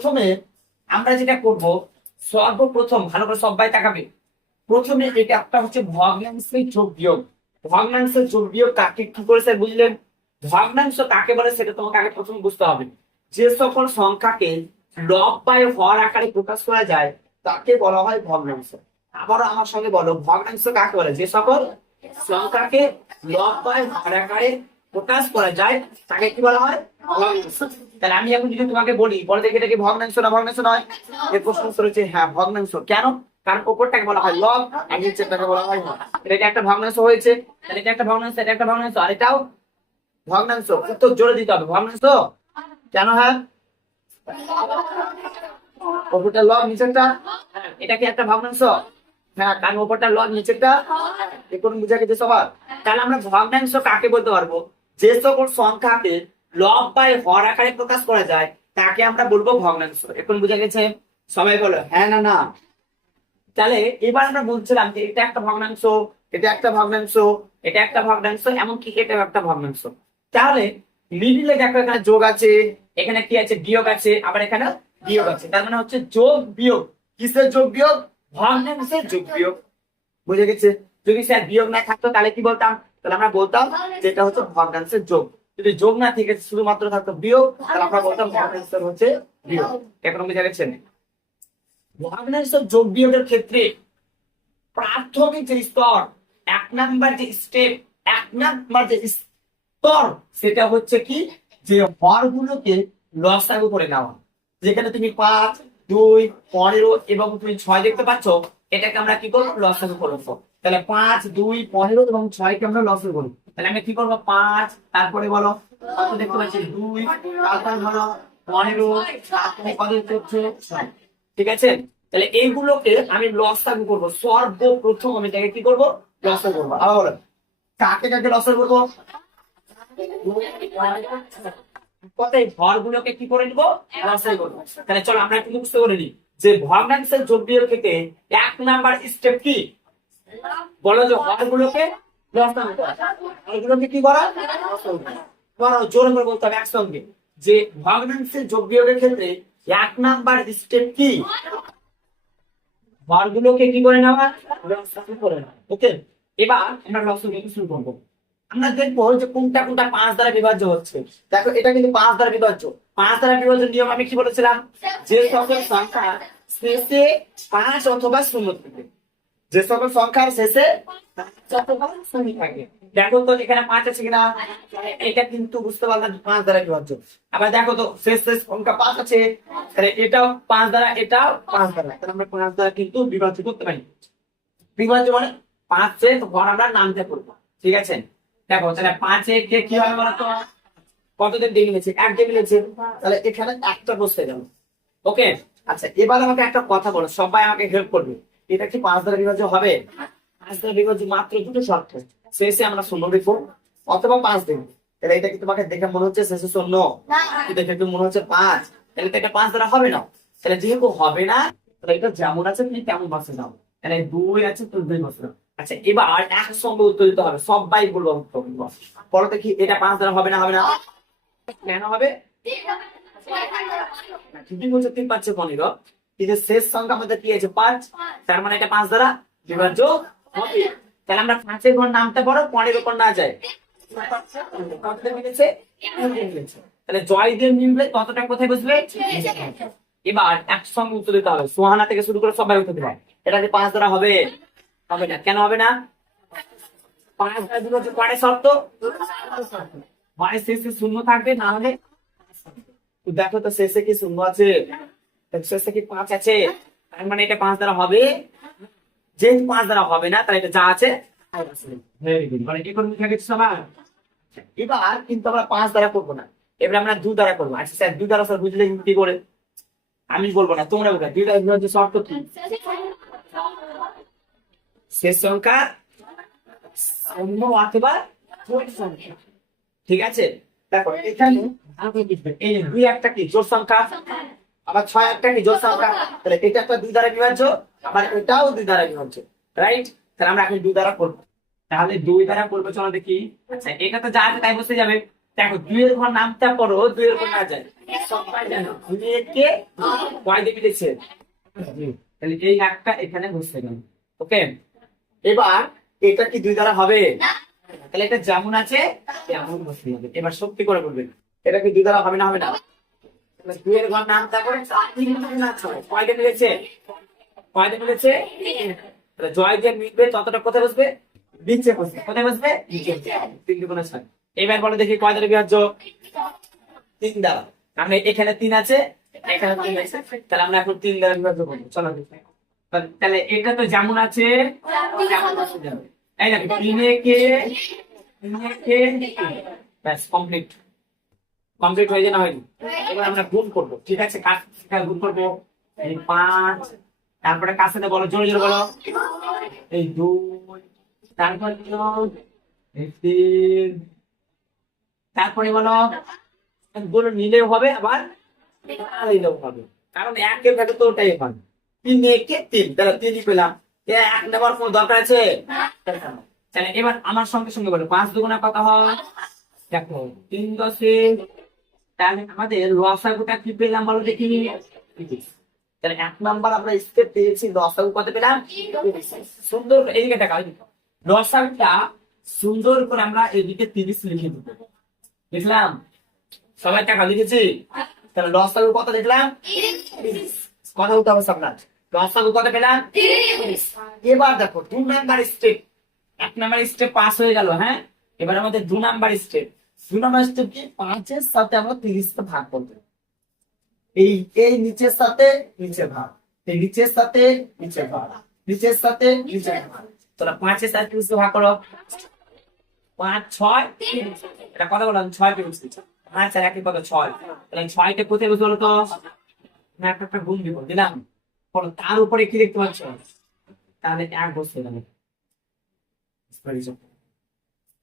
প্রথমে আমরা যেটা করব, সর্বপ্রথম, ভালো করে সবাই তাকাবে। প্রথমে এটা একটা হচ্ছে ভগ্নাংশের যোগ বিয়োগ। ভগ্নাংশের যোগ বিয়োগ কাকে কি করে স্যার বুঝলেন? ভগ্নাংশ কাকে বলে সেটা তোমাকে আগে প্রথম বুঝতে হবে। যে সকল সংখ্যাকে লব বাই হর আকারে প্রকাশ করা যায়, তাকে বলা হয় ভগ্নাংশ। আবারও আমার সঙ্গে বলো, ভগ্নাংশ কাকে বলে? যে সকল সংখ্যাকে লব বাই হর আকারে প্রকাশ করা যায়, তাকে কি বলা হয়? ভগ্নাংশ। তাহলে আমি এখন যদি তোমাকে বলি, বলে দেখি এটা কি ভগ্নাংশ না ভগ্নাংশ নয়? এর প্রশ্ন উত্তর হচ্ছে হ্যাঁ ভগ্নাংশ। কেন? কারণ উপরটাকে বলা হয় লব, আর নিচেরটাকে বলা হয়। এটা একটা ভগ্নাংশ হয়েছে। তাহলে এটা একটা ভগ্নাংশ, এটা একটা ভগ্নাংশ, আর এটাও ভগ্নাংশ। উত্তর জোরে দিতে হবে, ভগ্নাংশ। কেন হ্যাঁ? উপরটা লব, নিচেরটা? এটা কি একটা ভগ্নাংশ? হ্যাঁ কারণ উপরটা লব, নিচেরটা? এখন বুঝা গেছে সবার? তাহলে আমরা ভগ্নাংশ কাকে বলতে পারব? যে সকল সংখ্যাকে লব বাই হর আকারে প্রকাশ করা যায়, তাকে আমরা বলব ভগ্নাংশ। এখন বুঝা গেছে? সবাই বলো হ্যাঁ না না। তাহলে এবার আমরা বলছিলাম যে এটা একটা ভগ্নাংশ, এটা একটা ভগ্নাংশ, এটা একটা ভগ্নাংশ, এমনকি এটা একটা ভগ্নাংশ। তাহলে মিডিলে দেখো এখানে যোগ আছে, এখানে কি আছে? বিয়োগ আছে, আবার এখানে বিয়োগ আছে। তার মানে হচ্ছে যোগ, বিয়োগ। কিসের যোগ, বিয়োগ? ভগ্নাংশের যোগ, বিয়োগ। বুঝে গেছে? যদি স্যার বিয়োগ না থাকতো, তাহলে কি বলতাম? তাহলে আমরা বলতাম যে এটা হচ্ছে ভগ্নাংশের যোগ। যদি যোগ না থেকে শুধুমাত্র থাকতো বিয়োগ তাহলে আমরা বলতাম ভগ্নাংশের হচ্ছে বিয়োগ। এখন বুঝে গেছেন ভগ্নাংশ যোগ বিয়োগের ক্ষেত্রে প্রাথমিক যে স্তর এক নাম্বার যে স্টেপ এক নাম্বার যে স্তর সেটা হচ্ছে কি? যে হরগুলোকে লসাগু করে নেওয়া। যেখানে তুমি পাঁচ দুই পনেরো এবং তুমি ছয় দেখতে পাচ্ছ এটাকে আমরা কি করব? লসাগু করব তাহলে পাঁচ, দুই, পনেরো এবং ছয়কে আমরা লসাগু করব তাহলে আমি কি করব? পাঁচ, তারপরে বলো। দেখতে পাচ্ছি দুই বলো পনেরো ছয়। ঠিক আছে? তাহলে এইগুলোকে আমি লস লসাগু করব। সর্বপ্রথম আমি তাকে কি করব? লসাগু করব। আবার বলো। কাকে কাকে লসাগু করব? কথাই ভরগুলোকে কি করে নিবো? লসাগু করব। তাহলে চলো আমরা একটু বুঝতে করে নিই। যে ভগ্নাংশের যোগ বিয়োগ ক্ষেত্রে এক নাম্বার স্টেপ কি? বলো যে হরগুলোকে বলতে হবে একসঙ্গে। যে ভগ্নাংশের যোগ ক্ষেত্রে এক নাম্বার এবার আমরা লসাগু শুরু করব। আমরা দেখব যে কোনটা কোনটা পাঁচ দ্বারা বিভাজ্য হচ্ছে। দেখো, এটা কিন্তু পাঁচ দ্বারা বিভাজ্য। পাঁচ দ্বারা বিভাজ্য নিয়ম আমি কি বলেছিলাম? যে সকল সংখ্যা শেষে পাঁচ অথবা শূন্য থাকে যে সকল সংখ্যার শেষে দেখো তো এখানে পাঁচ আছে কিনা, এটা কিন্তু বুঝতে পারলাম পাঁচ দ্বারা বিভাজ্য। আবার দেখো তো, শেষ শেষ সংখ্যা পাঁচ আছে, তাহলে এটাও পাঁচ দ্বারা, এটাও পাঁচ দ্বারা। তাহলে আমরা পাঁচ দ্বারা কিন্তু বিভাজ্য করতে পারি। বিভাজ্য মানে পাঁচ পাঁচে ঘর আমরা নামতে করব ঠিক আছে? দেখো, তাহলে পাঁচে কে কি হবে বলতো? কতদিন দিয়ে মিলেছে এক দিয়ে মিলেছে তাহলে এখানে একটা বসতে গেল। ওকে? আচ্ছা এবার আমাকে একটা কথা বলো, সবাই আমাকে হেল্প করবে। এটা কি পাঁচ দ্বারা বিভাজ্য হবে? পাঁচ দ্বারা বিভাজ্য মাত্র দুটো শর্ত। শেষে আমরা শূন্য দেখব অথবা পাঁচ দেখব। তাহলে এটা কি তোমাকে দেখে মনে হচ্ছে শেষে শূন্য? দেখে কি মনে হচ্ছে পাঁচ। তাহলে তো এটা পাঁচ দ্বারা হবে না। তাহলে যেহেতু হবে না তাহলে এটা যেমন আছে তুমি তেমন বসে নাও তাহলে দুই আছে তো দুই বসে নাও আচ্ছা এবার একসঙ্গে উত্তর দিতে হবে। সবাই বলব উত্তর দিবো। বলো দেখি এটা পাঁচ দ্বারা হবে না হবে না? কেন হবে? ঠিকই বলছো তিন পাচ্ছে পনেরো কিন্তু শেষ সংখ্যা আমাদের কি আছে পাঁচ। তার মানে এটা পাঁচ দ্বারা বিভাজ্য হবে। তাহলে আমরা পাঁচের ঘর নামতে পারো পনেরো ঘর না যায়। তাহলে জয় দিয়ে মিলবে, কতটা কোথায় বসবে? এবার একসঙ্গে উত্তর দিতে হবে। সোহানা থেকে শুরু করে সবাই উত্তর দিবে এটা যে পাঁচ দ্বারা হবে হবে না। কেন হবে না? পাঁচ দ্বারা পরে শর্ত? মানে শেষে শূন্য থাকবে, না হলে দেখো তো শেষে কি শূন্য আছে? শেষে কি পাঁচ আছে? তার মানে এটা পাঁচ দ্বারা হবে। যেহেতু পাঁচ দ্বারা হবে না তাহলে এটা যা আছে মানে কি সবার? এবার কিন্তু আমরা পাঁচ দ্বারা করব না। এবার আমরা দু দ্বারা করব। আচ্ছা স্যার দু দ্বারা স্যার বুঝলে কি করে? আমি বলব না তোমরা বলবে দুই দ্বারা শর্ত কি? শেষ সংখ্যা শূন্য অথবা সংখ্যা। ঠিক আছে? দেখো এখানে এই দুই একটা কি? জোড় সংখ্যা। আবার ছয় একটা জোড় সংখ্যা তাহলে এটা একটা দুই দ্বারা বিভাজ্য, আবার এটাও দুই দ্বারা বিভাজ্য রাইট তাহলে আমরা এখন দুই দ্বারা করব। তাহলে দুই দ্বারা করব, চলো দেখি। আচ্ছা এটা তো যা আছে তাই বসে যাবে। দেখো, দুইয়ের ঘর নামটা পড়ো, দুইয়ের ঘর না যায়। সবাই জানো, দুই একে কয় দিয়ে মিলেছে? তাহলে এই একটা এখানে বসে গেল। ওকে? এবার এটা কি দুই দ্বারা হবে? তাহলে এটা যেমন আছে, তেমন বসে যাবে। এবার সত্যি করে বলবেন এটা কি দুই দ্বারা হবে না হবে না? তাহলে ঘর নাম তিন কয়টা মিলেছে? কয়টা মিলেছে? জয় যে মিলবে ততটা কোথায় বসবে? নিচে বসবে। কোথায় বসবে? নিচে। তিন দুগুণে ছয়। এবার বলে দেখি কয় দ্বারা বিভাজ্য? তিন দ্বারা। মানে এখানে তিন আছে, এখানে তিন আছে। তাহলে আমরা এখন তিন দ্বারা বিভাজ্য করব। চলো তাহলে- তাহলে এটা তো যেমন আছে এই দেখো, তিনে কে তিনে কে, ব্যাস কমপ্লিট কমপ্লিট হয়ে যায় না হয়নি? এবার আমরা গুণ করব, ঠিক আছে? কাজ গুণ করব? এই পাঁচ, তারপরে সাথে বলো? জোরে জোরে বলো। এই দুই, তারপরে তিন, তারপরে বলো। গুলো নিলেও হবে, আবার নিলেও হবে। কারণ একের ভেতর তো ওটাই হয়। তিন একে তিন, তাহলে তিনই পেলাম। এক নেবার কোনো দরকার আছে? এবার আমার সঙ্গে সঙ্গে বলো। পাঁচ দুগুণা কথা হয়? দেখো, তিন দশে তাহলে আমাদের লসাগুটা কি পেলাম বলো দেখি। তাহলে এক নাম্বার আমরা স্টেপ পেয়েছি লসাগু কত পেলাম? সুন্দর এইদিকে টাকা লসাগুটা সুন্দর করে আমরা এদিকে তিরিশ লিখে দেবো। লিখলাম সবাই টাকা লিখেছি তাহলে লসাগু কত লিখলাম কথা বলতে হবে আপনার লসাগু কত পেলাম? এবার দেখো, দু নাম্বার স্টেপ এক নাম্বার স্টেপ পাস হয়ে গেল হ্যাঁ? এবার আমাদের দু নাম্বার স্টেপ পাঁচের সাথে আমরা তিরিশটা ভাগ এই এই নিচের সাথে নিচে ভাগ। এই নিচের সাথে নিচে ভাগ। নিচের সাথে নিচে ভাগ। ছয়টা কোথায় তো? একটা তার উপরে কি দেখতে পাচ্ছ? তাহলে এক বসে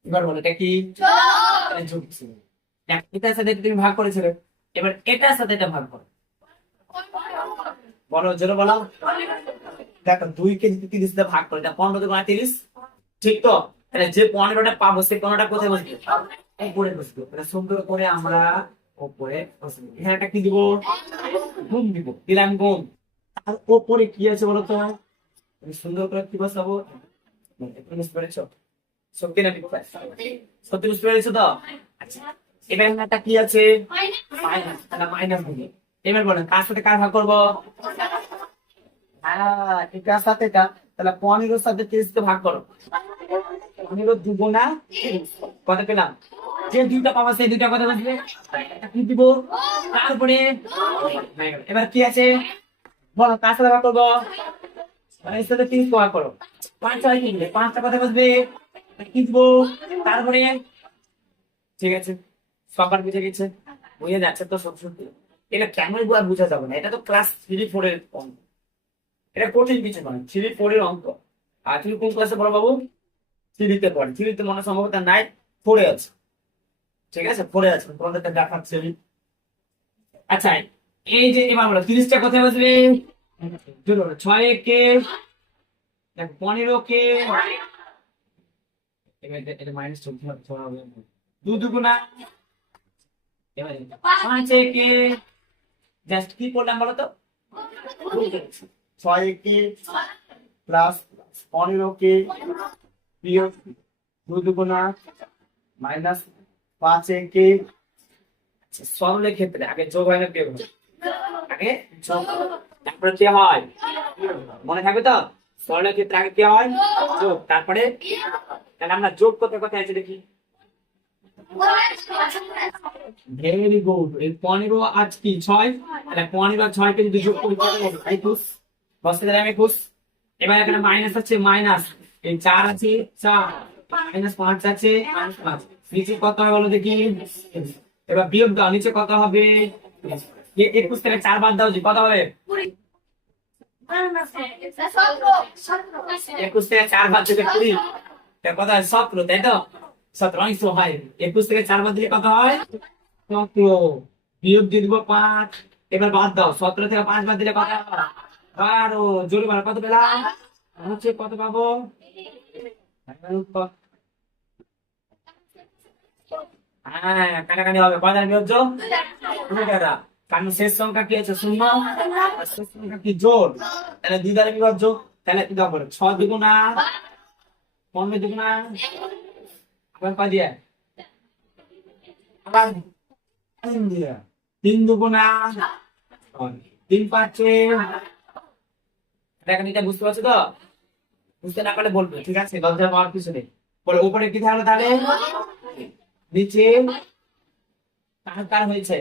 এবার বলো এটা কি? এটার সাথে তুমি ভাগ করেছিলে। এবার এটার সাথে এটা ভাগ করো। বলো জোরে বলো। দেখো দুই তিরিশ দিয়ে ভাগ করে পনেরো দুগুণা তিরিশ। ঠিক তো? তাহলে যে পনেরোটা পাবো সেই পনেরোটা কোথায় বসবে? উপরে বসবে। তাহলে সুন্দর করে আমরা উপরে বসবো। এখানে একটা কি দিব? ঘুম দিব। দিলাম ঘুম। তার উপরে কি আছে বলতো সুন্দর করে কি বসাবো? বুঝতে পেরেছ? সত্যি না সত্যি বুঝতে পেরেছ তো? আচ্ছা এবার একটা কি আছে? মাইনাস তাহলে এবার বলেন, কার সাথে কার ভাগ করব? হ্যাঁ এটার সাথে এটা। তাহলে পনেরোর সাথে তিরিশ ভাগ করো। পনেরো দুগুণা কত পেলাম? যে দুইটা পাবো, সেই দুইটা বসবে? একটা কি দিব? তারপরে এবার কি আছে? বলো, কার সাথে ভাগ করব? মানে এর সাথে তিরিশ ভাগ করো। পাঁচ ছয় কি? পাঁচটা কথা বসবে? কি দিব তারপরে ঠিক আছে সবার বুঝে গেছে বুঝে যাচ্ছে তো সত্যি সত্যি। এটা কেমন আর বোঝা যাবে না? এটা তো ক্লাস থ্রি ফোর এর অঙ্ক। এটা কঠিন কিছু নয় থ্রি ফোর এর অঙ্ক। আর তুমি কোন ক্লাসে পড়ো বাবু? থ্রিতে পড়ে। থ্রিতে মনে সম্ভবত নাই ফোরে আছে। ঠিক আছে ফোরে আছে, তোমাদেরকে দেখাচ্ছে আমি। আচ্ছা এই যে এবার বলো তিরিশটা কোথায় বসবে? ছয় কে পনেরো কে এবার এটা- মাইনাস চলতে হবে। দু দুগুণা এবারে পাঁচ একে জাস্ট কি করলাম বলো তো? ছয় কে প্লাস পনেরো কে বিয়োগ দু দুগুণা মাইনাস পাঁচ একে সরলের ক্ষেত্রে আগে যোগ হয় না বিয়োগ হয়? আগে যোগ তারপরে কি হয়। মনে থাকবে তো? সরলের ক্ষেত্রে আগে কি হয়? যোগ। তারপরে? তাহলে আমরা যোগ করতে কোথায় আছে দেখি। ভেরি গুড এই পনেরো আজ কি, ছয়? পনেরো আর ছয়কে যদি যোগ করি একুশ। বসতে গেলে আমি একুশ। এবার এখানে মাইনাস আছে মাইনাস এই চার আছে, চার। মাইনাস পাঁচ আছে, পাঁচ নিচে কত হবে বলো দেখি। এবার বিয়োগ দাও, নিচে কত হবে? একুশ থেকে চার বাদ দাও কত হবে? একুশ থেকে চার বাদ থেকে হয় হয় চার বাদ দিলে কত হয় এবার দাও সতেরো থেকে পাঁচ বাদ দিলে কত হয়? বারো জোরে কত পেলাম হচ্ছে কত পাবো হ্যাঁ কাটাকাটি হবে কয় দ্বারা বিভাজ্য দুই দ্বারা কারণ শেষ সংখ্যা কি আছে? শূন্য। শেষ সংখ্যা কি? জোর। তাহলে তাহলে কি দাও ছ দুগুণা, পনেরো দুগুণা, আবার কয় দিয়ে? আবার তিন দিয়ে। তিন দুগুণা। তিন পাঁচে। দেখেন এটা বুঝতে পারছ তো? বুঝতে না পারলে বলবে, ঠিক আছে? লজ্জা পাওয়ার নেই। বলে, উপরে কি থাকল তাহলে? নিচে। কার হয়েছে?